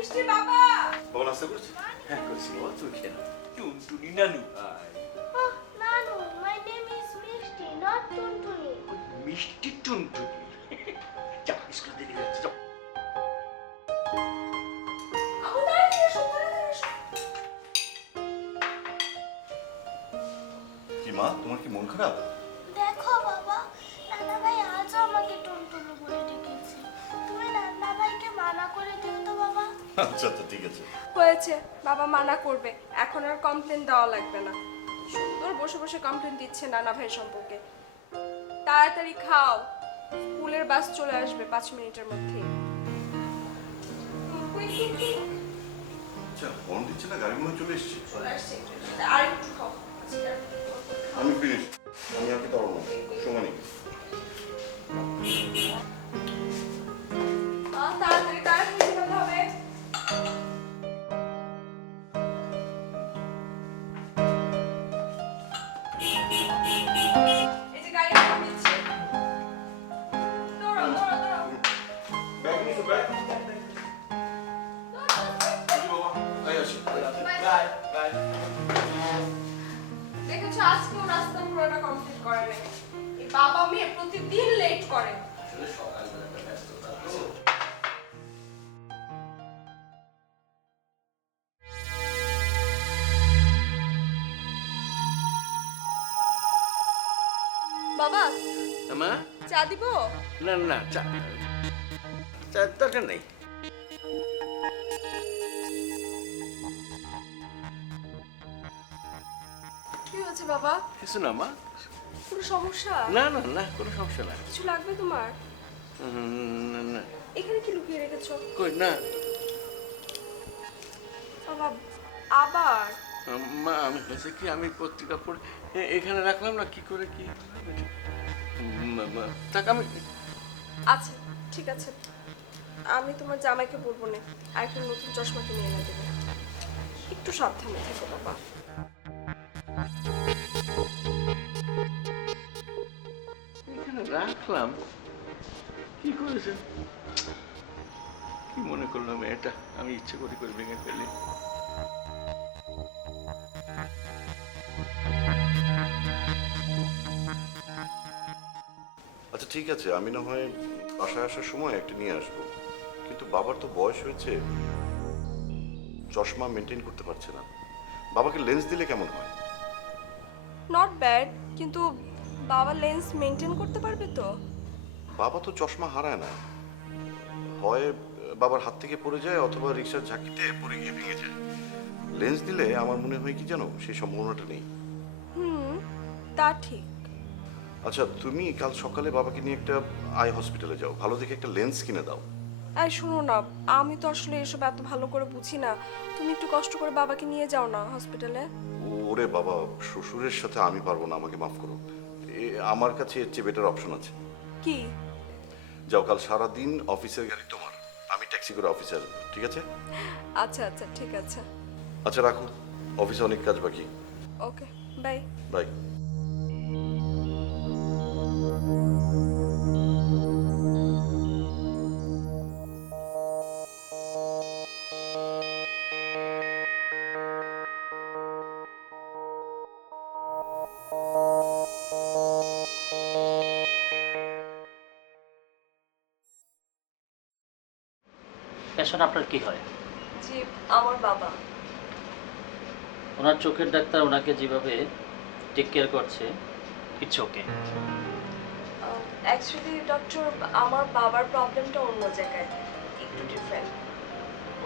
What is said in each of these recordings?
মিষ্টি বাবা। বাবা নাস্তা করছি? হ্যাঁ করছি বাবা, তুই খেয়ে নাও। টুনটুনি নানু আয়। Nanu, my name is Mishti, not Tuntuni. মিষ্টি টুনটুনি। যা স্কুলে দেরি হয়ে যাচ্ছে, যাও। কি মা, তোমার কি মন খারাপ? দেখো বাবা, নানা ভাই আজও আমাকে টুনটুনি বলে ডেকেছে। তুমি নানা ভাইকে মানা করে দিও তো বাবা। আচ্ছা আচ্ছা ঠিক আছে। হয়েছে, বাবা মানা করবে, এখন আর কমপ্লেন দেওয়া লাগবে না। সুন্দর বসে বসে কমপ্লেন দিচ্ছে নানা ভাই সম্পর্কে। তাড়াতাড়ি খাও, স্কুলের বাস চলে আসবে 5 মিনিটের মধ্যে। আচ্ছা ফোন দিচ্ছে না, গাড়ি মনে চলে এসছে। চলে আসছে, আর একটু খাও। আমি ফিনিশ, আমি আর খেতে পারবো না, সময় নেই। তাড়াতাড়ি তাড়াতাড়ি যেতে হবে। এই যে গাড়ি আসতে দিচ্ছে। দৌড়াও দৌড়াও দৌড়াও। ব্যাগ নিয়েছো, ব্যাগ? আসি বাবা, তাই আসি। Bye bye. দেখেছো, আজকেও রাস্তা পুরোটা কমপ্লিট করে নাই। এই বাবা মেয়ে প্রতিদিন লেট করে। আসলে সকালবেলা একটা ব্যস্ততা তো। বাবা মা, চা দিব? না না চা চা দরকার নেই। কি হয়েছে বাবা? কিছু না মা, কোনো সমস্যা? না না না কোনো সমস্যা না। কিছু লাগবে তোমার? না না এখানে কি লুকিয়ে রেখেছো? কই না বাবা আবার? মা, আমি হয়েছে কি, আমি পত্রিকা পড়ে এখানে রাখলাম না, কি করে কি থাক আমি। আচ্ছা ঠিক আছে, আমি তোমার জামাইকে বলবো না, আর একটা নতুন চশমা কিনে এনে দেবো। একটু সাবধানে থেকো বাবা। এখানে রাখলাম, কি করেছে, কি মনে করলাম এটা আমি ইচ্ছে করে করে ভেঙে ফেলি। আচ্ছা ঠিক আছে, আমি না হয় বাসায় আসার সময় একটা নিয়ে আসবো, কিন্তু বাবার তো বয়স হয়েছে, চশমা মেনটেন করতে পারছে না। বাবাকে লেন্স দিলে কেমন হয়? নট ব্যাড, কিন্তু বাবা লেন্স মেনটেন করতে পারবে তো? বাবা তো চশমা হারায় না, হয় বাবার হাত থেকে পড়ে যায় অথবা রিক্সার ঝাঁকিতে পড়ে গিয়ে ভেঙে যায়। লেন্স দিলে আমার মনে হয় কি জানো, সেই সম্ভাবনাটা নেই। হুম, তা ঠিক। আচ্ছা তুমি কাল সকালে বাবাকে নিয়ে একটা আই হসপিটালে যাও, ভালো দেখে একটা লেন্স কিনে দাও। এই শোনো না, আমি তো আসলে এসব এত ভালো করে বুঝি না, তুমি একটু কষ্ট করে বাবাকে নিয়ে যাও না হসপিটালে। ওরে বাবা, শ্বশুরের সাথে আমি পারবো না, আমাকে মাফ করো। আমার কাছে এর চেয়ে বেটার অপশন আছে। কি? যাও, কাল সারাদিন অফিসের গাড়ি তোমার, আমি ট্যাক্সি করে অফিসে আসবো, ঠিক আছে? আচ্ছা আচ্ছা ঠিক আছে। আচ্ছা রাখো, অফিসে অনেক কাজ বাকি। Okay bye. বাই। পেশেন্ট আপনার কি হয়? জি, আমার বাবা। ওনার চোখের ডাক্তার ওনাকে যেভাবে টেক কেয়ার করছে, ইটস ওকে। অ্যাকচুয়ালি ডক্টর, আমার বাবার প্রবলেমটা অন্য জায়গায়, একটু ডিফারেন্ট।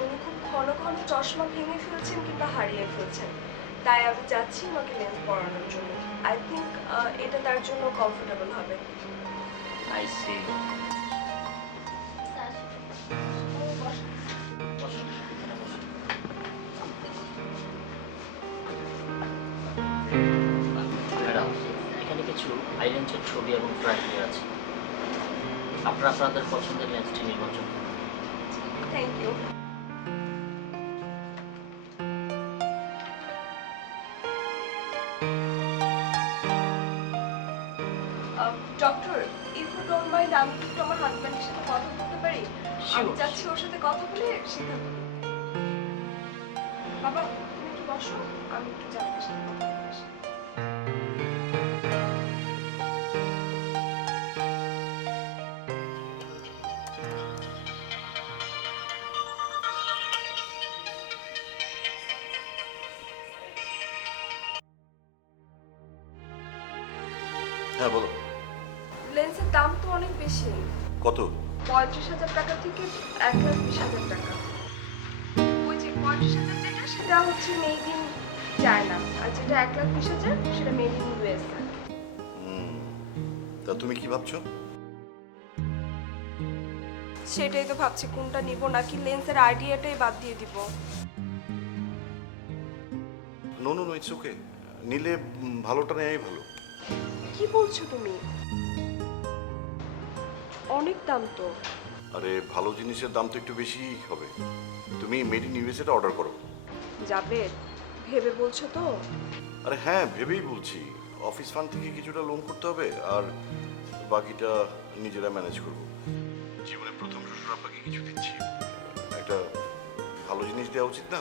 উনি খুব ঘন ঘন চশমা ভেঙে ফেলছেন কিংবা হারিয়ে ফেলছেন, তাই আমি চাচ্ছি ওনাকে লেন্স পরানোর জন্য। আই থিঙ্ক এটা তার জন্য কমফোর্টেবল হবে। I C. ম্যাডাম, এখানে কিছু আইল্যান্ডের ছবি এবং ট্রাইপড আছে, আপনারা আপনাদের পছন্দের লেন্সটি নির্বাচন করুন। Thank you. Doctor, if you don't mind, আমি একটু আমার হাজব্যান্ডের সাথে কথা বলতে পারি? আমি Sure. চাচ্ছি ওর সাথে কথা বলে সিদ্ধান্ত নিতে। বাবা তুমি কি বসো, আমি একটু জানতে সাথে কথা বলে আসি। হ্যাঁ বলো। লেন্সের দাম তো অনেক বেশি, কত? 35,000 টাকা থেকে 1,20,000 টাকা। ওই যে 35,000 যেটা সেটা হচ্ছে মেড ইন চায়না, আর যেটা 1,20,000 সেটা মেড ইন ইউএসএ। তা তুমি কি ভাবছো? সেটাই তো ভাবছি কোনটা নিব, নাকি লেন্সের আইডিয়াটাই বাদ দিয়ে দিব। No no no, it's okay. নিলে ভালোটা নেওয়াই ভালো। কি বলছো তুমি? অনেক দাম তো। আরে ভালো জিনিসের দাম তো একটু বেশিই হবে। তুমি মেড ইন ইউএসএটা অর্ডার করো। যাবে ভেবে বলছো তো? আরে হ্যাঁ, ভেবেই বলছি। অফিস ফান্ড থেকে কিছুটা লোন করতে হবে, আর বাকিটা নিজেরা ম্যানেজ করব। জীবনে প্রথম শ্বশুর আব্বাকে কিছু দিচ্ছি, একটা ভালো জিনিস দেওয়া উচিত না?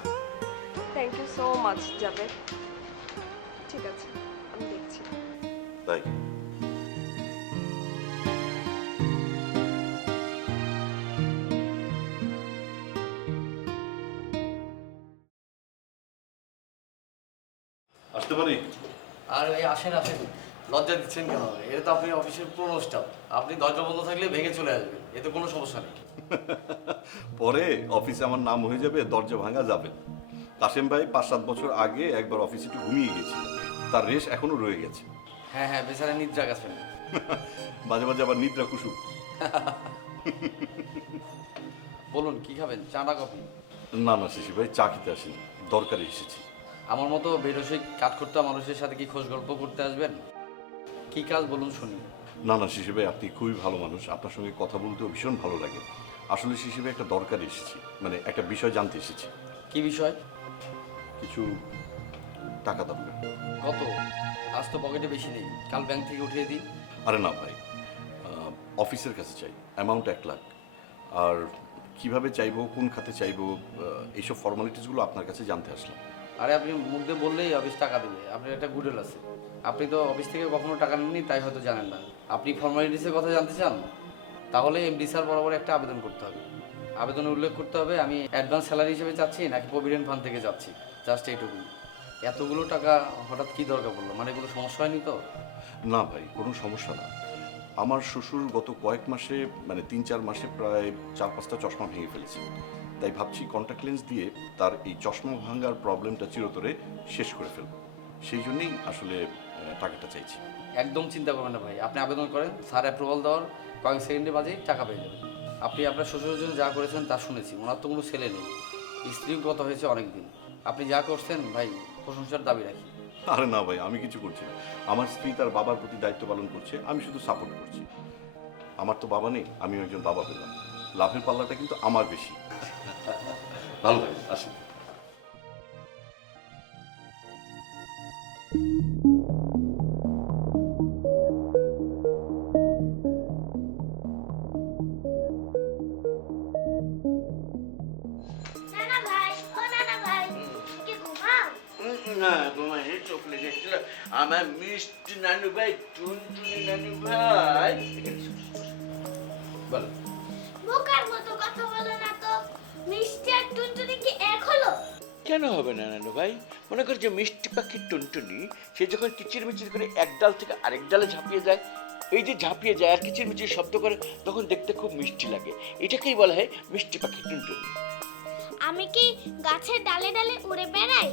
থ্যাংক ইউ সো মাচ যাবে। ঠিক আছে, আমি দেখছি। তাই আসতে পারি? আর ভাই আসেন আসেন, লজ্জা দিচ্ছেন কেন? এটা তো আপনি অফিসের পুরনো স্টাফ, আপনি দরজা বন্ধ থাকলে ভেঙে চলে আসবেন, এতে কোনো সমস্যা নেই। পরে অফিসে আমার নাম হয়ে যাবে, দরজা ভাঙা যাবে। কাশেম ভাই 5-7 বছর আগে একবার অফিসে একটু ঘুমিয়ে গিয়েছিল, তার রেশ এখনো রয়ে গেছে। হ্যাঁ হ্যাঁ, বেচারা নিদ্রা গেছেন। মাঝে মাঝে আবার নিদ্রা কুসুম। বলুন কি খাবেন, চা না কফি? না না শিশি ভাই, চা খেতে আসেনি, দরকারে এসেছি। আমার মতো বেরসিক কাজ করতে মানুষের সাথে কি খোঁজ গল্প করতে আসবেন? কি কাজ বলুন শুনি। না না শিশি ভাই, আপনি খুবই ভালো মানুষ, আপনার সঙ্গে কথা বলতেও ভীষণ ভালো লাগে। আসলে শিশি ভাই একটা দরকারে এসেছি, মানে একটা বিষয় জানতে এসেছি। কি বিষয়? কিছু টাকা দরকার। কত? আজ তো পকেটে বেশি নেই, কাল ব্যাংক থেকে উঠিয়ে দিই। আরে না ভাই, অফিসের কাছে চাই, অ্যামাউন্ট 1 লাখ। আর কিভাবে চাইবো, কোন খাতে চাইবো, এইসব ফর্মালিটিসগুলো আপনার কাছে জানতে আসলাম। আরে আপনি মুখ দিয়ে বললেই অফিস টাকা দেবে, আপনার একটা গুডেল আছে। আপনি তো অফিস থেকে কখনো টাকা নেননি, তাই হয়তো জানেন না। আপনি ফর্মালিটিসের কথা জানতে চান? তাহলে এমডি স্যার বরাবর একটা আবেদন করতে হবে। আবেদনে উল্লেখ করতে হবে আমি অ্যাডভান্স স্যালারি হিসেবে চাচ্ছি নাকি প্রভিডেন্ট ফান্ড থেকে যাচ্ছি, জাস্ট এইটুকুই। এতগুলো টাকা হঠাৎ কি দরকার পড়লো, মানে এগুলো সমস্যা হয়নি তো? না ভাই, কোনো সমস্যা না। আমার শ্বশুর গত কয়েক মাসে, মানে 3-4 মাসে প্রায় 4-5টা চশমা ভেঙে ফেলেছে। তাই ভাবছি কন্ট্যাক্ট লেন্স দিয়ে তার এই চশমা ভাঙার প্রবলেমটা চিরতরে শেষ করে ফেলবো। সেই জন্যই আসলে টাকাটা চাইছি। একদম চিন্তা করবেন না ভাই, আপনি আবেদন করেন, স্যার অ্যাপ্রুভাল দেওয়ার কয়েক সেকেন্ডের মাঝেই টাকা পেয়ে যাবেন। আপনি আপনার শ্বশুরের জন্য যা করেছেন তা শুনেছি, ওনার তো কোনো ছেলে নেই, স্ত্রীও গত হয়েছে অনেক দিন। আপনি যা করছেন ভাই, প্রশংসার দাবি রাখি। আরে না ভাই, আমি কিছু করছি না। আমার স্ত্রী তার বাবার প্রতি দায়িত্ব পালন করছে, আমি শুধু সাপোর্ট করছি। আমার তো বাবা নেই, আমিও একজন বাবা পেলাম। লাভের পাল্লাটা কিন্তু আমার বেশি। ভালো ভাই, আসি। নানা ভাই, ও নানা ভাই, কি ঘুমাও? না তোমার চোখ লেগেছিল আমার মিষ্টি নানু ভাই, টুনটুনি নানু ভাই। বল। বোকার মতো কথা বলো না তো। মিষ্টি আর টুনটুনি কি এক হলো? কেন হবে না নানু ভাই? মনে কর যে মিষ্টি পাখি টুনটুনি, সে যখন কিচির মিচির করে এক ডাল থেকে আরেক ডালে ঝাঁপিয়ে যায়, এই যে ঝাঁপিয়ে যায় আর কিচির মিচির শব্দ করে, তখন দেখতে খুব মিষ্টি লাগে। এটাকেই বলা হয় মিষ্টি পাখি টুনটুনি। আমি কি গাছের ডালে ডালে উড়ে বেড়াই?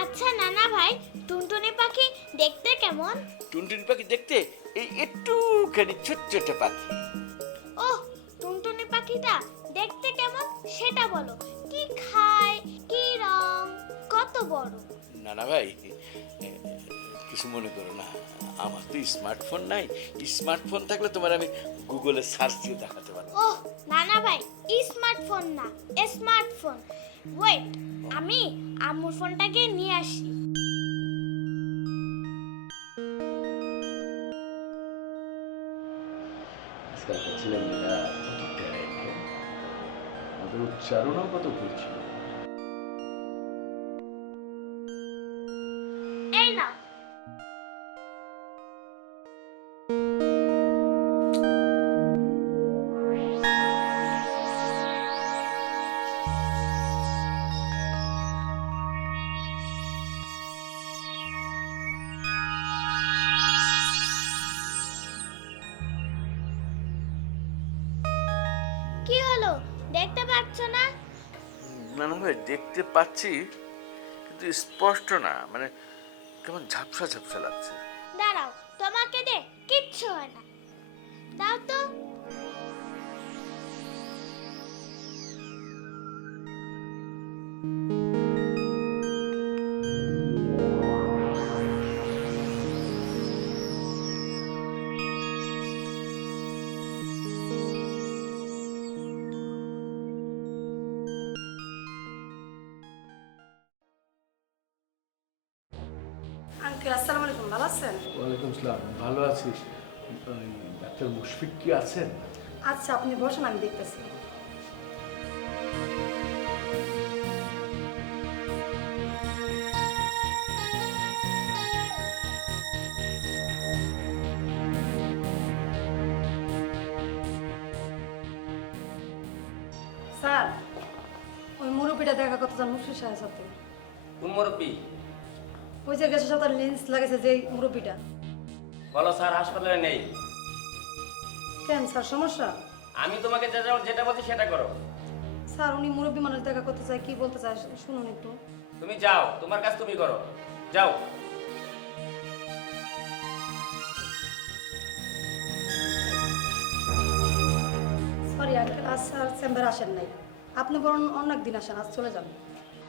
আচ্ছা নানা ভাই, টুনটুনি পাখি দেখতে কেমন? টুনটুনি পাখি দেখতে এই একটুখানি ছোট্ট একটা পাখি। ওহ, টুনটুনি পাখিটা দেখতে কেমন সেটা বলো। কি খায়, কি রং, কত বড়? নানা ভাই, কিছু মনে করো না, আমার তো স্মার্টফোন নাই। স্মার্টফোন থাকলে তোমার আমি গুগলে সার্চ দিয়ে দেখাতে পারবো। ওহ নানা ভাই, স্মার্টফোন না, স্মার্টফোন। ওয়েট, আমি আম্মুর ফোনটাকে নিয়ে আসি। আজকালকার ছেলেমেয়েরা কত ট্যালেন্টেড, ওদের উচ্চারণও কত ভুল ছিল। দেখতে পাচ্ছ না? নানা ভাই দেখতে পাচ্ছি, কিন্তু স্পষ্ট না, মানে কেমন ঝাপসা ঝাপসা লাগছে। দাঁড়াও, তোমাকে দে, কিচ্ছু হয় না। দাও তো। আঙ্কেল আসসালামু আলাইকুম, ভালো আছেন? ওয়ালাইকুম আসসালাম, ভালো আছি। ডাক্তার মুশফিক কি আছেন? আচ্ছা, আপনি বসেন, আমি দেখতেছি। স্যার, ওই মুরব্বীটা দেখা করতে চান মুশফিক সাহেবের সাথে। কোন মুরব্বী? ওই যে গ্যাসের সাথে লেন্স লাগাইছে যে মুরব্বীটা। বলো স্যার হাসপাতালে নেই। কেন স্যার, সমস্যা? আমি তোমাকে যেটা বলছি সেটা করো। স্যার, উনি মুরব্বী মানুষ দেখা করতে চায়, কি বলতে চায় শুনুন একটু। তুমি যাও, তোমার কাজ তুমি করো, যাও। সরি আঙ্কেল, আজ স্যার চেম্বারে আসেন নাই। আপনি বরং অন্য একদিন আসেন, আজ চলে যান।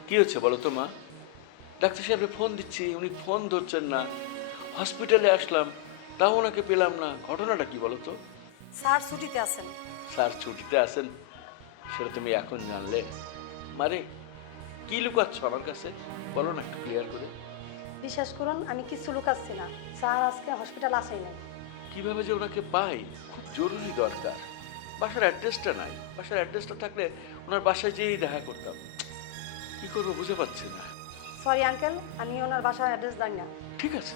কি হচ্ছে বলো তো মা? ডাক্তার সাহেবকে ফোন দিচ্ছি, উনি ফোন ধরছেন না। হসপিটালে আসলাম, তাও ওনাকে পেলাম না। ঘটনাটা কি বলো তো? স্যার ছুটিতে আছেন। স্যার ছুটিতে আছেন, সেটা তুমি এখন জানলে? মানে কি লুকাচ্ছ আমার কাছে, বলো না একটু ক্লিয়ার করে। বিশ্বাস করুন, আমি কিছু লুকাচ্ছি না। স্যার আজকে হসপিটাল আসেই নাই। কিভাবে যে ওনাকে পাই, খুব জরুরি দরকার। বাসার অ্যাড্রেসটা নাই, বাসার অ্যাড্রেসটা থাকলে ওনার বাসায় যেয়েই দেখা করতাম। কি করবো বুঝে পাচ্ছি না। সরি আঙ্কেল, আমি ওনার বাসার অ্যাড্রেস জানি না। ঠিক আছে,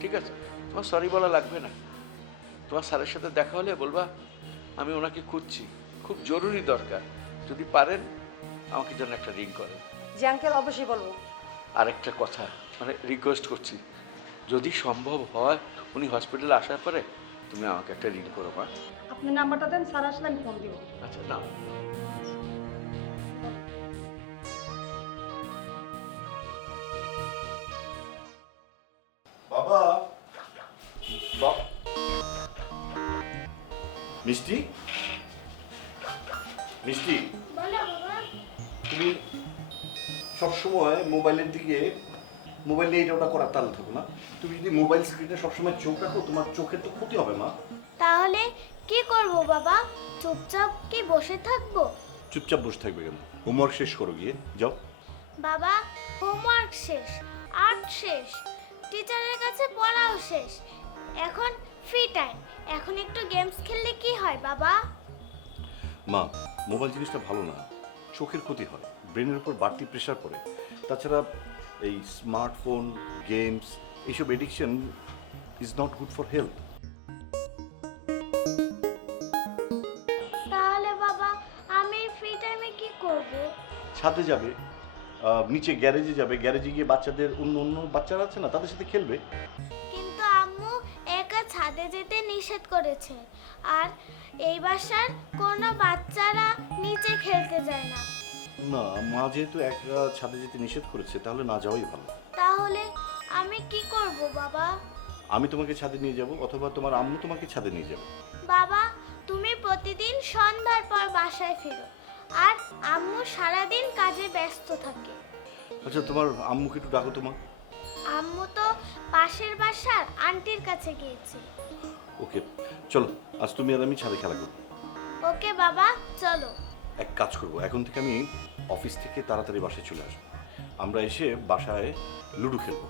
ঠিক আছে, তোমার সরি বলা লাগবে না। তোমার স্যারের সাথে দেখা হলে বলবা আমি ওনাকে খুঁজছি, খুব জরুরি দরকার। যদি পারেন আমাকে যেন একটা রিং করেন। জি আঙ্কেল, অবশ্যই বলবো। আরেকটা কথা, মানে রিকোয়েস্ট করছি, যদি সম্ভব হয় উনি হসপিটালে আসার পরে তুমি আমাকে একটা রিং করো মা। আপনি নাম্বারটা দেন, স্যার আসলে আমি ফোন দিব। আচ্ছা নাও। বাবা, মিষ্টি, মিষ্টি, বলো বাবা। তুমি সবসময় মোবাইলের দিকে, মোবাইল নিয়ে এটা ওটা করার তাল থাকো না। তুমি যদি মোবাইল স্ক্রিনে সবসময় চোখ রাখো, তোমার চোখের তো ক্ষতি হবে মা। তাহলে কি করব বাবা? চুপচাপ কি বসে থাকবো? চুপচাপ বসে থাকবে কেন? হোমওয়ার্ক শেষ করো, গিয়ে যাও। বাবা, হোমওয়ার্ক শেষ, আর্ট শেষ, টিচারের কাছে পড়াও শেষ, এখন ফ্রি টাইম। এখন একটু গেমস খেললে কি হয় বাবা? মা, মোবাইল জিনিসটা ভালো না, চোখের ক্ষতি হয়, ব্রেনের উপর বাড়তি প্রেশার পড়ে। তাছাড়া এই স্মার্টফোন, গেমস, এইসব addiction is not good for health. তাহলে বাবা, আমি ফ্রি টাইমে কি করব? ছাদে যাবে, নিচে গ্যারেজে যাবে, গ্যারেজে গিয়ে বাচ্চাদের অন্য অন্য বাচ্চারা আছে না, তাদের সাথে খেলবে। কিন্তু আম্মু একা ছাদে যেতে নিষেধ করেছে, আর এই বাসার কোনো বাচ্চারা নিচে খেলতে যায় না। না, মা যেহেতু একা ছাদে যেতে নিষেধ করেছে, তাহলে না যাওয়াই ভালো। তাহলে আমি কি করব বাবা? আমি তোমাকে ছাদে নিয়ে যাব, অথবা তোমার আম্মু তোমাকে ছাদে নিয়ে যাবে। বাবা, তুমি প্রতিদিন সন্ধ্যার পর বাসায় ফেরো, আর আম্মু সারাদিন কাজে ব্যস্ত থাকে। আচ্ছা, তোমার আম্মুকে একটু ডাকো তোমার। আম্মু তো পাশের বাসার আন্টির কাছে গিয়েছে। ওকে, চলো, আজ তুমি আর আমি ছাদে খেলা করবো। ওকে বাবা, চলো। এক কাজ করবো, এখন থেকে আমি অফিস থেকে তাড়াতাড়ি বাসায় চলে আসবো। আমরা এসে বাসায় লুডো খেলবো,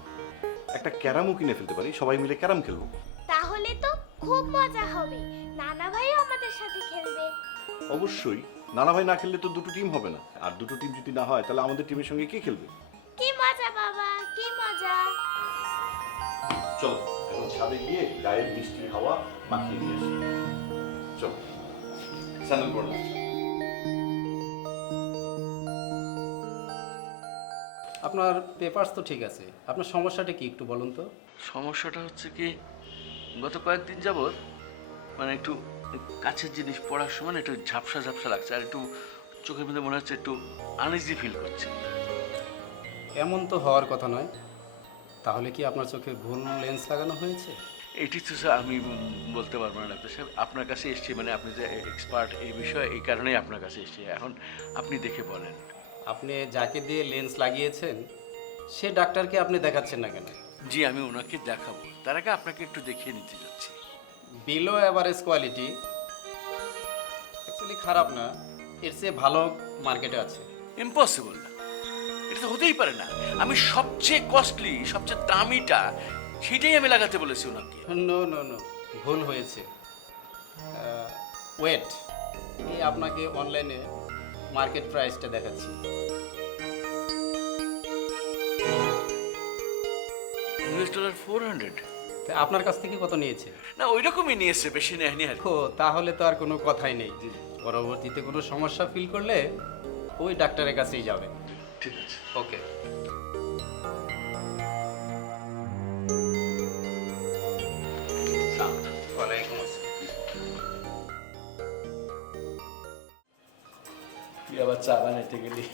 একটা ক্যারামও কিনে ফেলতে পারি, সবাই মিলে ক্যারাম খেলবো। তাহলে তো খুব মজা হবে, নানা ভাইও আমাদের সাথে খেলবে। অবশ্যই, নানা ভাই না খেললে তো দুটো টিম হবে না, আর দুটো টিম যদি না হয় তাহলে আমাদের টিমের সঙ্গে কে খেলবে? কি মজা বাবা, কি মজা। চলো, এখন ছাদে গিয়ে গায়ের মিষ্টির হাওয়া মাখিয়ে নিয়ে আসি। চলো, স্যান্ডেল পরে নাও। আপনার পেপারস তো ঠিক আছে, আপনার সমস্যাটা কি একটু বলুন তো। সমস্যাটা হচ্ছে কি, গত কয়েকদিন যাবৎ মানে একটু কাছের জিনিস পড়ার সময় একটু ঝাপসা ঝাপসা লাগছে, আর একটু চোখের মধ্যে মনে হচ্ছে একটু আনইজি ফিল করছে। এমন তো হওয়ার কথা নয়। তাহলে কি আপনার চোখে ভুল লেন্স লাগানো হয়েছে? এটি তো স্যার আমি বলতে পারবো না ডাক্তার সাহেব, আপনার কাছে এসছি, মানে আপনি যে এক্সপার্ট এই বিষয়ে, এই কারণেই আপনার কাছে এসছি। এখন আপনি দেখে বলেন। আপনি যাকে দিয়ে লেন্স লাগিয়েছেন সে ডাক্তারকে আপনি দেখাচ্ছেন না কেন? জি আমি ওনাকে দেখাবো, তার আগে আপনাকে একটু দেখিয়ে নিতে যাচ্ছি। বিলো অ্যাভারেজ কোয়ালিটি অ্যাকচুয়ালি খারাপ না, এর চেয়ে ভালো মার্কেটে আছে। ইম্পসিবল না, এটা তো হতেই পারে না। আমি সবচেয়ে কস্টলি, সবচেয়ে দামিটা সেটাই আমি লাগাতে বলেছি ওনাকে। নো নো নো, ভুল হয়েছে। ওয়েট, এই আপনাকে অনলাইনে মার্কেট প্রাইসটা দেখাচ্ছি। $400। তা আপনার কাছ থেকে কত নিয়েছে? না ওই রকমই নিয়েছে, বেশি নেয়নি আর কি। ও তাহলে তো আর কোনো কথাই নেই। পরবর্তীতে কোনো সমস্যা ফিল করলে ওই ডাক্তারের কাছেই যাবে। ঠিক আছে। ওকে। ওয়ালাইকুম আসসালাম। তুই আবার চা বানাইতে গেলি।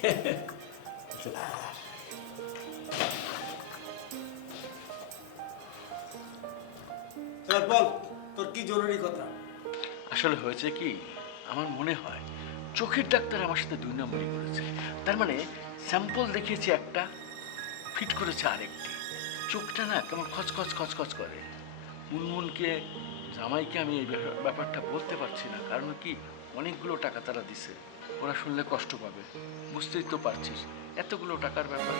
এবার বল তোর কি জরুরি কথা। আসলে হয়েছে কি, আমার মনে হয় চোখের ডাক্তার আমার সাথে 2 নম্বরই করেছে। তার মানে স্যাম্পল দেখিয়েছে একটা, ফিট করেছে আরেকটি। চোখটা না কেমন খচখচ খচখচ করে। মুনমুনকে, জামাইকে আমি এই ব্যাপারটা বলতে পারছি না, কারণ কি অনেকগুলো টাকা তারা দিছে। ওরা শুনলে কষ্ট পাবে, বুঝতেই তো পারছিস এতগুলো টাকার ব্যাপার।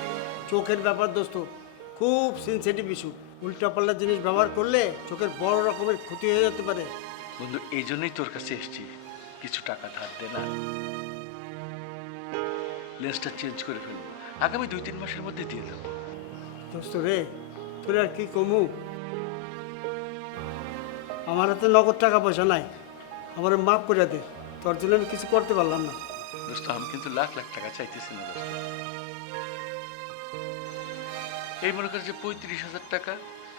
চোখের ব্যাপার দোস্ত খুব সেনসিটিভ ইস্যু। উল্টাপাল্টা জিনিস ব্যবহার করলে চোখের বড় রকমের ক্ষতি হয়ে যেতে পারে। বন্ধু এই জন্যই তোর কাছে এসেছি, কিছু টাকা ধার দে না, লেন্সটা চেঞ্জ করে ফেলবো, আগামী 2-3 মাসের মধ্যে দিয়ে দেবো। দোস্ত রে, তোর আর কি কমু, আমার হাতে নগদ টাকা পয়সা নাই, আমার মাফ করে দে। তোর জন্য আমি কিছু করতে পারলাম না। দোস্ত আমি কিন্তু লাখ লাখ টাকা চাইতেছি না দোস্ত। এই মনে কর যে 35,000 টাকা,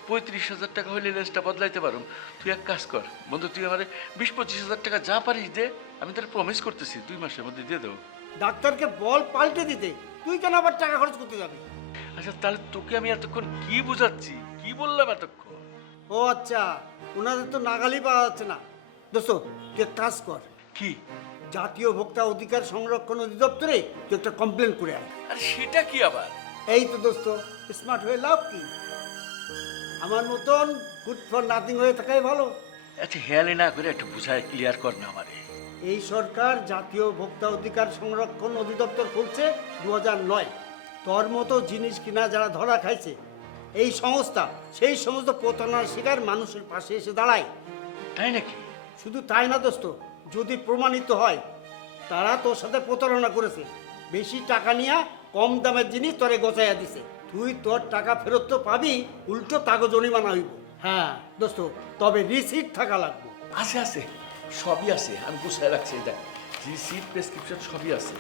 35,000 টাকা হইলে লেন্সটা বদলাইতে পারো। তুই এক কাজ কর বন্ধু, তুই আমার 20-25,000 টাকা যা পারিস দে, আমি তোর প্রমিস করতেছি 2 মাসের মধ্যে দিয়ে দেবো। ডাক্তারকে বল পাল্টে দিতে, তুই কেন আবার টাকা খরচ করতে যাবি? আচ্ছা তাহলে তোকে আমি এতক্ষণ কি বুঝাচ্ছি, কি বললাম এতক্ষণ? ও আচ্ছা, ওনাদের তো নাগালই পাওয়া যাচ্ছে না। দোস্ত তুই এক কাজ কর, কি? জাতীয় ভোক্তা অধিকার সংরক্ষণ অধিদপ্তরে তুই একটা কমপ্লেন করে আয়। আর সেটা কি আবার? এই তো দোস্ত, স্মার্ট হয়ে লাভ কি? আমার মতন গুড ফর নাথিং হয়ে থাকাই ভালো। আচ্ছা হেয়ালি না করে একটু বুঝায় ক্লিয়ার কর না আমারে। এই সরকার জাতীয় ভোক্তা অধিকার সংরক্ষণ অধিদপ্তর খুলছে 2009। তোর মতো জিনিস কিনা যারা ধরা খাইছে, এই সংস্থা সেই সমস্ত প্রতারণার শিকার মানুষের পাশে এসে দাঁড়ায়। তাই নাকি? শুধু তাই না দোস্ত, যদি প্রমাণিত হয় তারা তোর সাথে প্রতারণা করেছে, বেশি টাকা নিয়ে কম দামের জিনিস তোরে গোছাইয়া দিছে, তুই তোর টাকা ফেরত তো পাবি, উল্টো তাকে জরিমানা হইব। হ্যাঁ দোস্ত, তবে রিসিট থাকা লাগবে। আছে আছে, সবই আছে, আমি বুঝাই রাখছি। দেখ রিসিপ্ট, প্রেসক্রিপশন সবই আছে।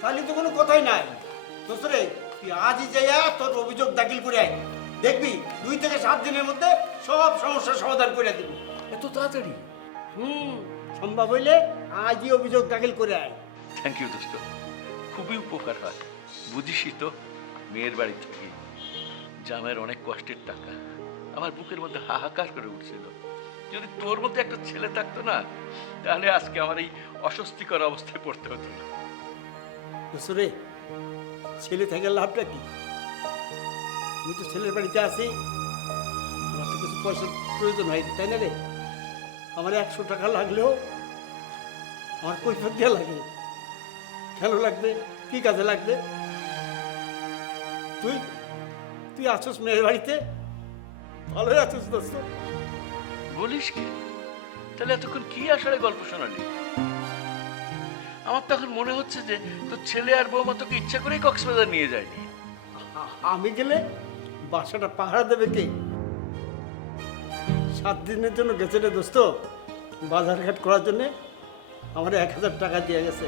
তাহলে তো কোনো কথাই নাই। দোস্ত রে, তুই আজই যাইয়া তোর অভিযোগ দাখিল করে আয়, দেখবি 2 থেকে 7 দিনের মধ্যে সব সমস্যার সমাধান করে দিবি। এত তাড়াতাড়ি? সম্ভব হইলে আজই অভিযোগ দাখিল করে আয়। থ্যাংক ইউ দোস্ত, খুবই উপকার হয়। বুঝিসই তো, মেয়ের বাড়ি থেকে জামাইয়ের অনেক কষ্টের টাকা, আমার বুকের মধ্যে হাহাকার করে উঠছিল। যদি তোর মধ্যে একটা ছেলে থাকতো না, তাহলে আজকে আমার এই অস্বস্তিকর অবস্থায় পড়তে হতো না। দোস্ত রে, ছেলে থেকে লাভটা কি? আমি তো ছেলের বাড়িতে আছি, আমার তো কিছু পয়সার প্রয়োজন হয়, তাই না রে? আমার 100 টাকা লাগলেও আমার কৈফিয়ত দেওয়া লাগে। কেন লাগবে, কি কাজে লাগবে? তুই তুই আছিস মেয়ের বাড়িতে, ভালোই আছিস দোস্ত। বলিস কি? তাহলে এতক্ষণ কি আসলে গল্প শোনালি? আমার তো এখন মনে হচ্ছে যে তোর ছেলে আর বৌমা তোকে ইচ্ছা করেই কক্সবাজার নিয়ে যায়নি। আমি গেলে বাসাটা পাহারা দেবে কে? 7 দিনের জন্য গেছে রে দোস্ত, বাজারঘাট করার জন্যে আমার 1000 টাকা দিয়ে গেছে।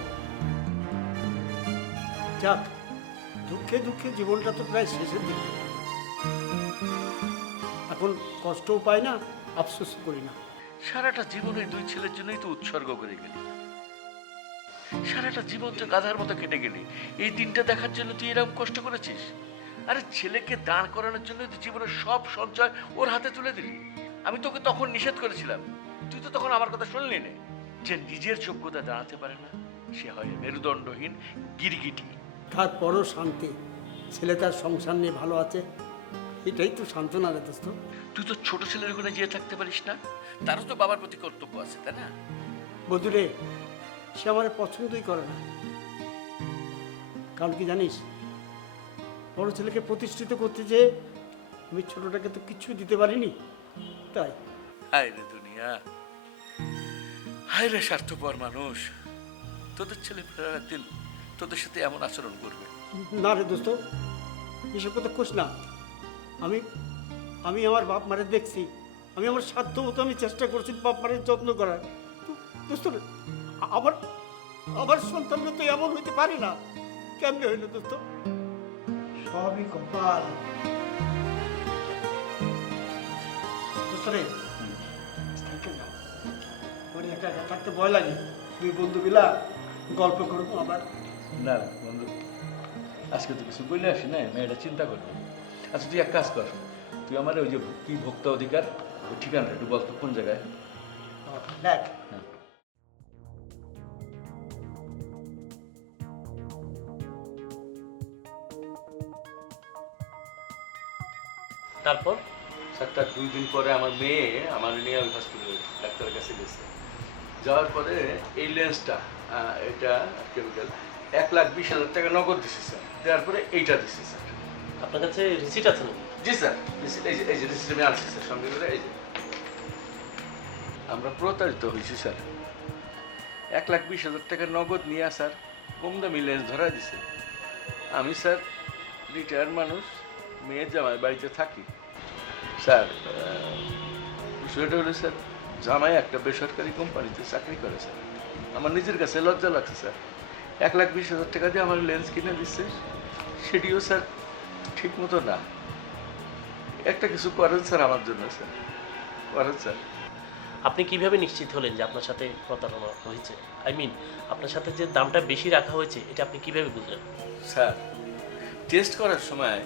যাক, দুঃখে দুঃখে জীবনটা তো প্রায় শেষের দিকে, এখন কষ্টও পাই না, আফসোস করি না। সারাটা জীবনে 2 ছেলের জন্যই তো উৎসর্গ করে গেলি। সারাটা জীবন তো গাধার মতো কেটে গেলি, এই দিনটা দেখার জন্য তুই এরকম কষ্ট করেছিস? আরে ছেলেকে দাঁড় করানোর জন্য তুই জীবনের সব সঞ্চয় ওর হাতে তুলে দিলি। আমি তোকে তখন নিষেধ করেছিলাম, তুই তো তখন আমার কথা শুনলি না। যে নিজের যোগ্যতা দাঁড়াতে পারে না সে হয় মেরুদণ্ডহীন গিরগিটি। তারপরও শান্তি, ছেলে তার সংসার নিয়ে ভালো আছে, এটাই তো সান্ত্বনা রে দোস্ত। তুই তো ছোট ছেলের ওখানে যেয়ে থাকতে পারিস না? তারও তো বাবার প্রতি কর্তব্য আছে, তাই না? বধুরে, সে আমার পছন্দই করে না। কারণ কি জানিস, বড় ছেলেকে প্রতিষ্ঠিত করতে যে আমি ছোটটাকে তো কিছু দিতে পারিনি, তাই। হায় রে দুনিয়া, হায় রে স্বার্থপর মানুষ। তোদের ছেলে ফেরার একদিন তোদের সাথে এমন আচরণ করবে। না রে দোস্ত, এসব কথা কোস না। আমি আমি আমার বাপ মারে দেখছি, আমি আমার সাধ্য মতো আমি চেষ্টা করছি বাপ মারের যত্ন করার। দোস্ত, আমার আমার সন্তানরা তো এমন হইতে পারে না। কেমনে হইল দোস্ত? সবই কপাল। দোস্ত রে, থেকে যা, আমার একা একা থাকতে ভয় লাগে। দুই বন্ধু মিলা গল্প করবো আবার। না বন্ধু, আজকে তো কিছু বলে আসি না, মেয়েটা চিন্তা করবে। আচ্ছা তুই এক কাজ কর, তুই আমার ওই যে কি ভোক্তা অধিকার ওই ঠিকানাটা একটু বলতো কোন জায়গায়। দেখ, তারপর সাতটা 2 দিন পরে আমার মেয়ে আমার নিয়ে ওই হসপিটালে ডাক্তারের কাছে গেছে। যাওয়ার পরে এই লেন্সটা এটা কেমিক্যাল 1,20,000 টাকা নগদ দিছে স্যার। দেওয়ার পরে এইটা দিচ্ছে স্যার। আপনার কাছে রিসিট আছে নাকি? জি স্যার, রিসিট এই যে রিসিট আমি আনছি স্যার সঙ্গে করে। এই যে আমরা প্রতারিত হয়েছি স্যার। 1,20,000 টাকা নগদ নিয়ে স্যার কম দামি লেন্স ধরা দিছে। আমি স্যার রিটায়ার মানুষ, মেয়ের জামাই বাড়িতে থাকি স্যার। বিষয়টা হলো স্যার, জামাই একটা বেসরকারি কোম্পানিতে চাকরি করে স্যার। আমার নিজের কাছে লজ্জা লাগছে স্যার। 1,20,000 টাকা দিয়ে আমার লেন্স কিনে দিচ্ছে, সেটিও স্যার ঠিক মতো না। একটা কিছু করেন স্যার আমার জন্য স্যার, করেন স্যার। আপনি কিভাবে নিশ্চিত হলেন যে আপনার সাথে প্রতারণা হয়েছে? আই মিন, আপনার সাথে যে দামটা বেশি রাখা হয়েছে এটা আপনি কিভাবে বুঝলেন? স্যার টেস্ট করার সময়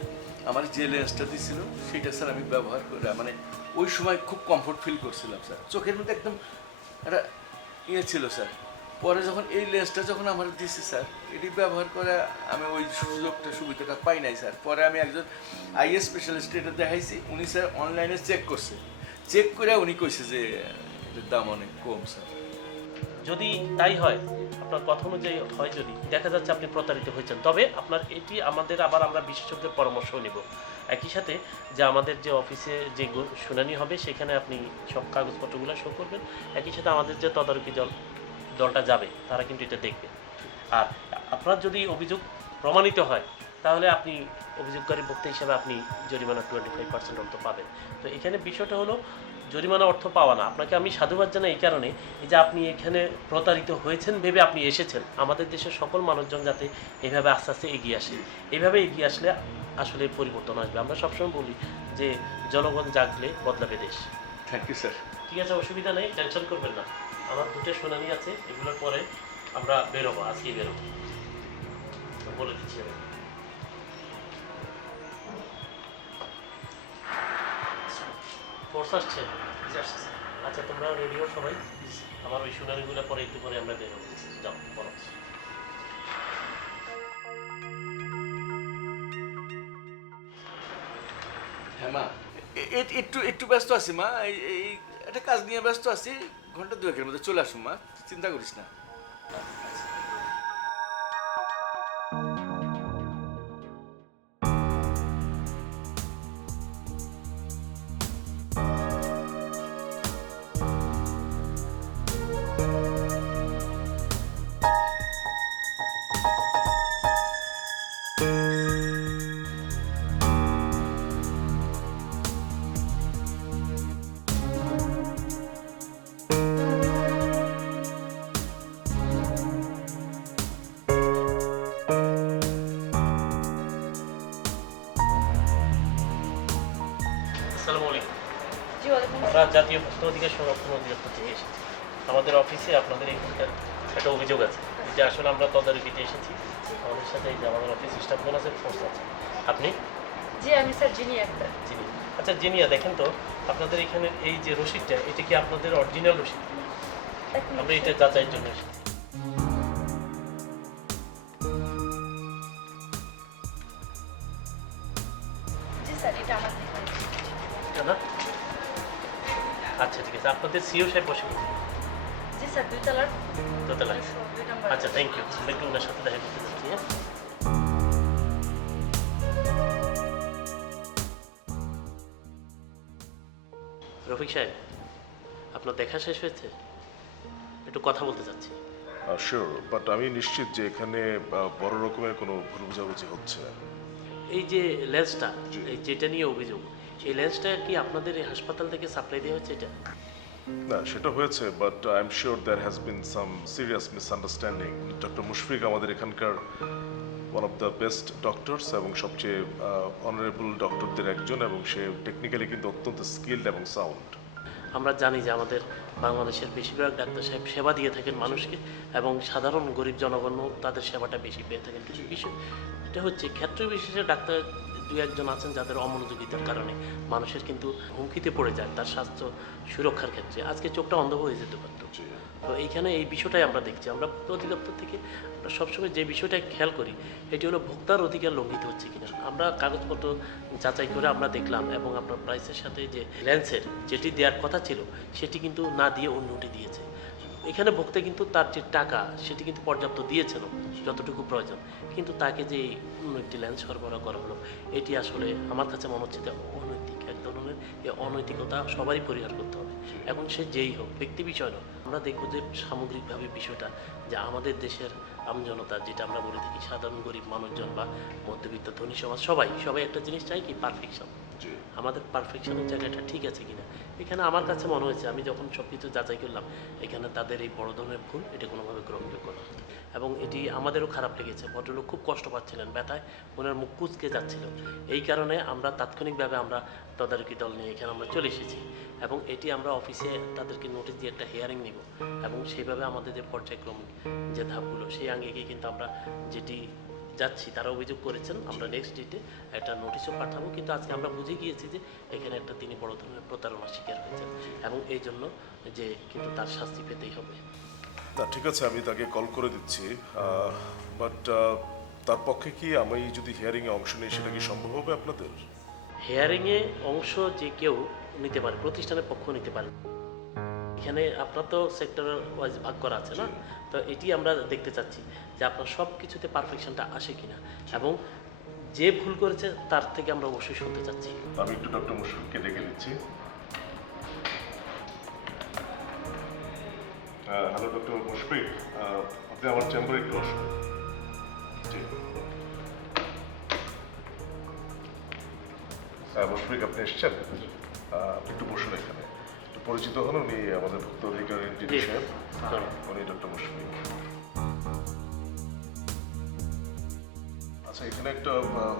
আমার যে লেন্সটা দিছিল সেটা স্যার আমি ব্যবহার করে মানে ওই সময় খুব কমফোর্ট ফিল করছিলাম স্যার। চোখের মধ্যে একদম একটা ইয়ে ছিল স্যার। পরে যখন এই লেন্সটা যখন আমার দিছে স্যার, এটি ব্যবহার করে আমি ওই সুবিধাটা পাই নাই স্যার। পরে আমি একজন আইএস স্পেশালিস্ট এটা দেখাইছি, উনি স্যার অনলাইনে চেক করছে, চেক করে উনি কইছে যে এটার দাম অনেক কম স্যার। যদি তাই হয়, আপনার কথা অনুযায়ী হয়, যদি দেখা যাচ্ছে আপনি প্রতারিত হয়েছেন, তবে আপনার এটি আমাদের আবার আমরা বিশেষজ্ঞের পরামর্শ নেব। একই সাথে যে আমাদের যে অফিসে যে শুনানি হবে সেখানে আপনি সব কাগজপত্রগুলো শো করবেন। একই সাথে আমাদের যে তদারকি দলটা যাবে তারা কিন্তু এটা দেখবে। আর আপনার যদি অভিযোগ প্রমাণিত হয় তাহলে আপনি অভিযোগকারী ভোক্তা হিসাবে আপনি জরিমানা 25% অর্থ পাবেন। তো এখানে বিষয়টা হলো জরিমানা অর্থ পাওয়া না। আপনাকে আমি সাধুবাদ জানাই এই কারণে যে আপনি এখানে প্রতারিত হয়েছেন ভেবে আপনি এসেছেন। আমাদের দেশের সকল মানুষজন যাতে এইভাবে আস্তে আস্তে এগিয়ে আসে, এইভাবে এগিয়ে আসলে আসলে পরিবর্তন আসবে। আমরা সবসময় বলি যে জনগণ জাগলে বদলাবে দেশ। Thank you sir. ঠিক আছে, অসুবিধা নেই, টেনশন করবেন না। আমার দুটো শুনানি আছে, এগুলোর পরে আমরা বেরোবো, আজকেই বেরোবো, বলে দিচ্ছি আমি। ফোর্স আসছে? আচ্ছা, তোমরা রেডিও সবাই, আমার ওই শুনানিগুলো পরে একটু পরে আমরা বেরোবো। যাও বলো। হ্যাঁ মা, একটু একটু ব্যস্ত আছি মা, এই একটা কাজ নিয়ে ব্যস্ত আছি। ঘন্টা 2-1 মধ্যে চলে আসুন মা, চিন্তা করিস না। আসসালামু আলাইকুম। আমরা জাতীয় ভোক্তা অধিকার সংরক্ষণ অধিদপ্তর থেকে এসেছি। আমাদের অফিসে আপনাদের এখানকার একটা অভিযোগ আছে। যে আসলে আমরা তদারকিতে এসেছি, আমাদের সাথে এই যে আমাদের অফিস স্টাফগণ আছে, ফোর্স আছে। আপনি? জি আমি স্যার জিনি আক্তার। জিনি। আচ্ছা জিনিয়া, দেখেন তো আপনাদের এখানে এই যে রসিদটা, এটা কি আপনাদের অরিজিনাল রসিদ? আমরা এটা যাচাইয়ের জন্য এসেছি। জি স্যার এটা আমার থেকে। এটা না? আচ্ছা ঠিক আছে, আপনাদের সিও সাহেব বসে গেছে জি স্যার 2 তলার দোতলায়। 2 নম্বর। আচ্ছা থ্যাংক ইউ, আমরা একটু ওনার সাথে দেখা করতে যাচ্ছি। হ্যাঁ রফিক সাহেব, আপনার দেখা শেষ হয়েছে? একটু কথা বলতে চাচ্ছি। শিওর, বাট আমি নিশ্চিত যে এখানে বড় রকমের কোনো ভুল বোঝাবুঝি হচ্ছে না। এই যে লেন্সটা, এই যেটা নিয়ে অভিযোগ, এই লেন্সটা কি আপনাদের এই হাসপাতাল থেকে সাপ্লাই দেওয়া হচ্ছে? এটা না, সেটা হয়েছে, but I am sure there has been some serious misunderstanding. Doctor Mushfiq আমাদের এখানকার one of the best doctors এবং সবচেয়ে অনারেবল ডক্টরদের একজন, এবং সে টেকনিক্যালি কিন্তু অত্যন্ত স্কিলড এবং সাউন্ড। আমরা জানি যে আমাদের বাংলাদেশের বেশিরভাগ ডাক্তার সাহেব সেবা দিয়ে থাকেন মানুষকে, এবং সাধারণ গরিব জনগণও তাদের সেবাটা বেশি পেয়ে থাকেন। কিন্তু বিষয়টা হচ্ছে ক্ষেত্র বিশেষে ডাক্তার দু একজন আছেন যাদের অমনোযোগিতার কারণে মানুষের কিন্তু হুমকিতে পড়ে যায় তার স্বাস্থ্য সুরক্ষার ক্ষেত্রে। আজকে চোখটা অন্ধ হয়ে যেতে পারত। তো এইখানে এই বিষয়টাই আমরা দেখছি। আমরা অধিদপ্তর থেকে আমরা সবসময় যে বিষয়টা খেয়াল করি, এটি হলো ভোক্তার অধিকার লঙ্ঘিত হচ্ছে কিনা। আমরা কাগজপত্র যাচাই করে আমরা দেখলাম, এবং আপনার প্রাইসের সাথে যে লেন্সের যেটি দেওয়ার কথা ছিল সেটি কিন্তু না দিয়ে অন্যটি দিয়েছে। এখানে ভোক্তা কিন্তু তার যে টাকা সেটি কিন্তু পর্যাপ্ত দিয়েছিল যতটুকু প্রয়োজন, কিন্তু তাকে যে অন্য একটি লেন্স সরবরাহ করা হলো, এটি আসলে আমার কাছে মনে হচ্ছে যে অনৈতিক। এক ধরনের এই অনৈতিকতা সবারই পরিহার করতে হবে, এখন সে যেই হোক, ব্যক্তি বিষয় নয়। আমরা দেখব যে সামগ্রিকভাবে বিষয়টা যে আমাদের দেশের আমজনতা, যেটা আমরা বলে থাকি সাধারণ গরিব মানুষজন বা মধ্যবিত্ত ধনী সমাজ, সবাই একটা জিনিস চাই কি, পারফেকশন। আমাদের পারফেকশনের জায়গাটা ঠিক আছে কিনা। এখানে আমার কাছে মনে হয়েছে, আমি যখন সব কিছু যাচাই করলাম, এখানে তাদের এই বড় ধরনের ভুল এটা কোনোভাবে গ্রহণযোগ্য না, এবং এটি আমাদেরও খারাপ লেগেছে। ভদ্রলোক খুব কষ্ট পাচ্ছিলেন, ব্যথায় ওনার মুখ কুঁচকে যাচ্ছিল। এই কারণে আমরা তাৎক্ষণিকভাবে আমরা তদারকি দল নিয়ে এখানে আমরা চলে এসেছি, এবং এটি আমরা অফিসে তাদেরকে নোটিশ দিয়ে একটা হিয়ারিং নিব, এবং সেইভাবে আমাদের যে পর্যায়ক্রমিক যে ধাপগুলো সেই আঙ্গিকে কিন্তু আমরা যেটি যাচ্ছি, তারা অভিযোগ করেছেন, আমরা নেক্সট ডেটে একটা নোটিশও পাঠাবো। কিন্তু আজকে আমরা বুঝে গিয়েছি যে এখানে একটা তিনি বড় ধরনের প্রতারণার শিকার হয়েছেন, এবং এই জন্য যে কিন্তু তার শাস্তি পেতেই হবে। না ঠিক আছে, আমি তাকে কল করে দিচ্ছি, বাট তার পক্ষে কি আমি যদি হিয়ারিংয়ে অংশ নিই সেটা কি সম্ভব হবে আপনাদের? হিয়ারিংয়ে অংশ যে কেউ নিতে পারে, প্রতিষ্ঠানের পক্ষ নিতে পারে। এখানে আপনার তো সেক্টর ওয়াইজ ভাগ করা আছে না, তো এটি আমরা দেখতে চাচ্ছি যে আপনার সব কিছুতে পারফেকশনটা আসে কিনা, এবং যে ভুল করেছে তার থেকে আমরা অবশ্যই শুনতে চাচ্ছি। আমি একটু ডক্টর মুশফিককে ডেকে নিচ্ছি। হ্যালো ডক্টর মুশফিক, আপনি আমার চেম্বারে একটু আসুন। জি মুশফিক, আপনি এসছেন? আপনি একটু বসুন এখানে, একটু পরিচিত হন। উনি আমাদের ভুক্ত অধিকারী যিনি সাহেব, উনি ডক্টর মুশফিক। আচ্ছা, এখানে একটা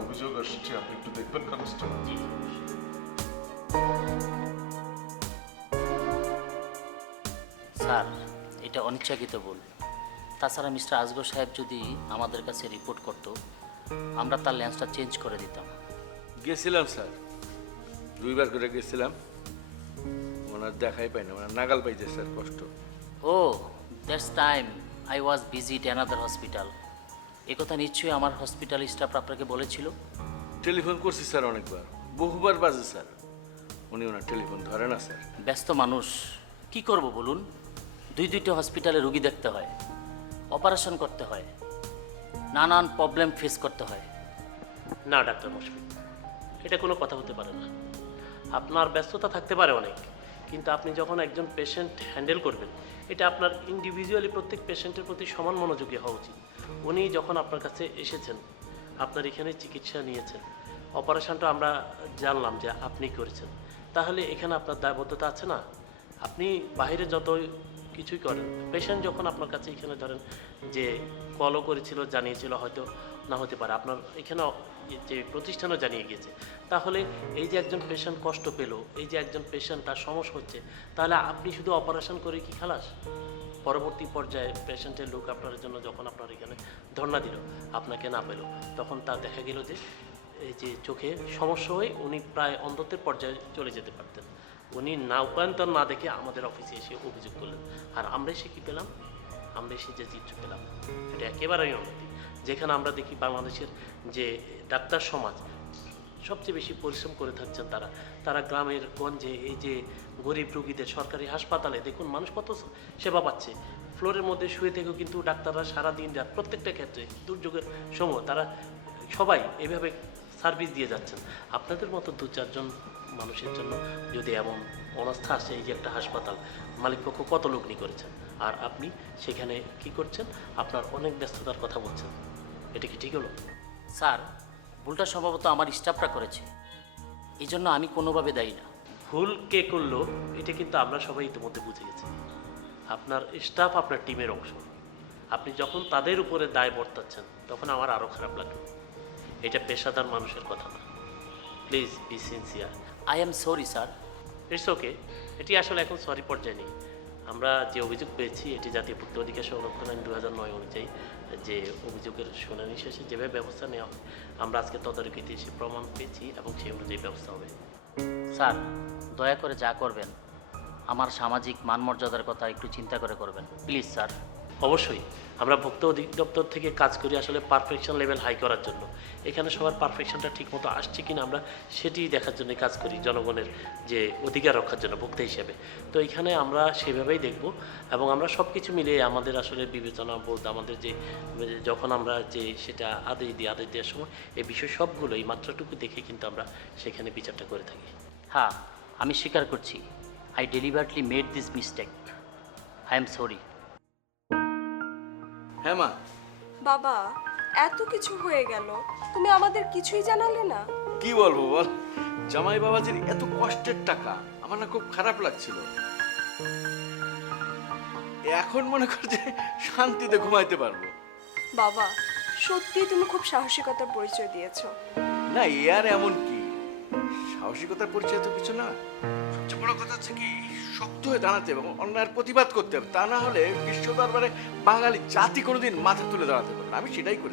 অভিযোগ আসছে, আপনি একটু দেখবেন কাগজটা? স্যার, এটা অনিচ্ছাকৃত ভুল। তাছাড়া মিস্টার আসগর সাহেব যদি আমাদের কাছে রিপোর্ট করতো, আমরা তার লেন্সটা চেঞ্জ করে দিতাম। গেছিলাম স্যার, 2 বার করে গেছিলাম, ওনার দেখাই পাই না, ওনার নাগাল পাইছে স্যার, কষ্ট। ও that's time I was busy at another hospital. একথা নিশ্চয়ই আমার হসপিটাল স্টাফ আপনাকে বলেছিল। টেলিফোন করছি স্যার অনেকবার, বহুবার বাজে স্যার, উনি ওনার টেলিফোন ধরে না স্যার। ব্যস্ত মানুষ, কি করব বলুন? 2-2টা হসপিটালে রুগী দেখতে হয়, অপারেশন করতে হয়, নানান প্রবলেম ফেস করতে হয়। না ডাক্তার মুশফিক, এটা কোনো কথা হতে পারে না। আপনার ব্যস্ততা থাকতে পারে অনেক, কিন্তু আপনি যখন একজন পেশেন্ট হ্যান্ডেল করবেন, এটা আপনার ইন্ডিভিজুয়ালি প্রত্যেক পেশেন্টের প্রতি সমান মনোযোগী হওয়া উচিত। উনি যখন আপনার কাছে এসেছেন, আপনার এখানে চিকিৎসা নিয়েছেন, অপারেশনটা আমরা জানলাম যে আপনি করেছেন, তাহলে এখানে আপনার দায়বদ্ধতা আছে না? আপনি বাইরে যত কিছুই করেন, পেশেন্ট যখন আপনার কাছে এখানে ধরেন যে কলও করেছিল, জানিয়েছিল, হয়তো না হতে পারে, আপনার এখানে যে প্রতিষ্ঠানও জানিয়ে গিয়েছে, তাহলে এই যে একজন পেশেন্ট কষ্ট পেল, এই যে একজন পেশেন্ট তার সমস্যা হচ্ছে, তাহলে আপনি শুধু অপারেশন করে কি খালাস? পরবর্তী পর্যায়ে পেশেন্টের লোক আপনার জন্য যখন আপনার এখানে ধর্ণা দিল, আপনাকে না পেল, তখন তার দেখা গেল যে এই যে চোখে সমস্যা হয়ে উনি প্রায় অন্ধত্বের পর্যায়ে চলে যেতে পারতেন। উনি না উপায়ন্তর না দেখে আমাদের অফিসে এসে অভিযোগ করলেন, আর আমরা এসে কী পেলাম? আমরা এসে যে চিত্র পেলাম এটা একেবারেই অন্যদিক। যেখানে আমরা দেখি বাংলাদেশের যে ডাক্তার সমাজ সবচেয়ে বেশি পরিশ্রম করে থাকছেন, তারা গ্রামের গঞ্জে এই যে গরিব রোগীদের সরকারি হাসপাতালে দেখুন মানুষ কত সেবা পাচ্ছে। ফ্লোরের মধ্যে শুয়ে থেকেও কিন্তু ডাক্তাররা সারাদিন রাত প্রত্যেকটা ক্ষেত্রে দুর্যোগের সময় তারা সবাই এভাবে সার্ভিস দিয়ে যাচ্ছেন। আপনাদের মতো 2-4 জন মানুষের জন্য যদি এমন অনাস্থা আসে, এই যে একটা হাসপাতাল মালিকপক্ষ কত লগ্নি করেছেন, আর আপনি সেখানে কি করছেন? আপনার অনেক ব্যস্ততার কথা বলছেন, এটা কি ঠিক হলো? স্যার, ভুলটা সম্ভবত আমার স্টাফরা করেছে, এই জন্য আমি কোনোভাবে দায়ী না। ভুল কে করলো এটা কিন্তু আমরা সবাই ইতিমধ্যে বুঝে গেছি। আপনার স্টাফ আপনার টিমের অংশ। আপনি যখন তাদের উপরে দায় বর্তাচ্ছেন তখন আমার আরও খারাপ লাগলো। এটা পেশাদার মানুষের কথা না। Please be sincere. I am sorry sir. It's okay, এটি আসলে এখন সরি পর্যায়ে নেই। আমরা যে অভিযোগ পেয়েছি এটি জাতীয় ভোক্তা অধিকার সংরক্ষণ আইন 2009 অনুযায়ী যে অভিযোগের শুনানি শেষে যেভাবে ব্যবস্থা নেওয়া হয়, আমরা আজকে তদারকিতে এসে প্রমাণ পেয়েছি এবং সেই অনুযায়ী ব্যবস্থা হবে। স্যার, দয়া করে যা করবেন আমার সামাজিক মানমর্যাদার কথা একটু চিন্তা করে করবেন প্লিজ স্যার। অবশ্যই আমরা ভোক্তা অধিদপ্তর থেকে কাজ করি আসলে পারফেকশন লেভেল হাই করার জন্য। এখানে সবার পারফেকশনটা ঠিকমতো আসছে কিনা আমরা সেটি দেখার জন্য কাজ করি, জনগণের যে অধিকার রক্ষার জন্য ভোক্তা হিসেবে। তো এখানে আমরা সেভাবেই দেখব এবং আমরা সব কিছু মিলিয়ে আমাদের আসলে বিবেচনা বোধ, আমাদের যে যখন আমরা যে সেটা আদেশ দেওয়ার সময় এই বিষয় সবগুলো এই মাত্রাটুকু দেখে কিন্তু আমরা সেখানে বিচারটা করে থাকি। হ্যাঁ, আমি স্বীকার করছি, I deliberately made this mistake. I am sorry. হ্যাঁ মা, বাবা, এত কিছু হয়ে গেল, তুমি আমাদের কিছুই জানালে না। কি বলবো বল, জামাই বাবাজির এত কষ্টের টাকা আমার না খুব খারাপ লাগছিল। এখন মনে কর যে শান্তিতে ঘুমাইতে পারবো। বাবা, সত্যি তুমি খুব সাহসিকতার পরিচয় দিয়েছো। না, এ আর এমন কি, সাহসিকতার পরিচয় তো কিছু না। সবচেয়ে বড় কথা হচ্ছে কি, শক্ত হয়ে দাঁড়াতে এবং অন্যায়ের প্রতিবাদ করতে হবে। তা না হলে বিশ্ব দরবারে বাঙালি জাতি কোনোদিন মাথা তুলে দাঁড়াতে পারবে না। আমি সেটাই করি।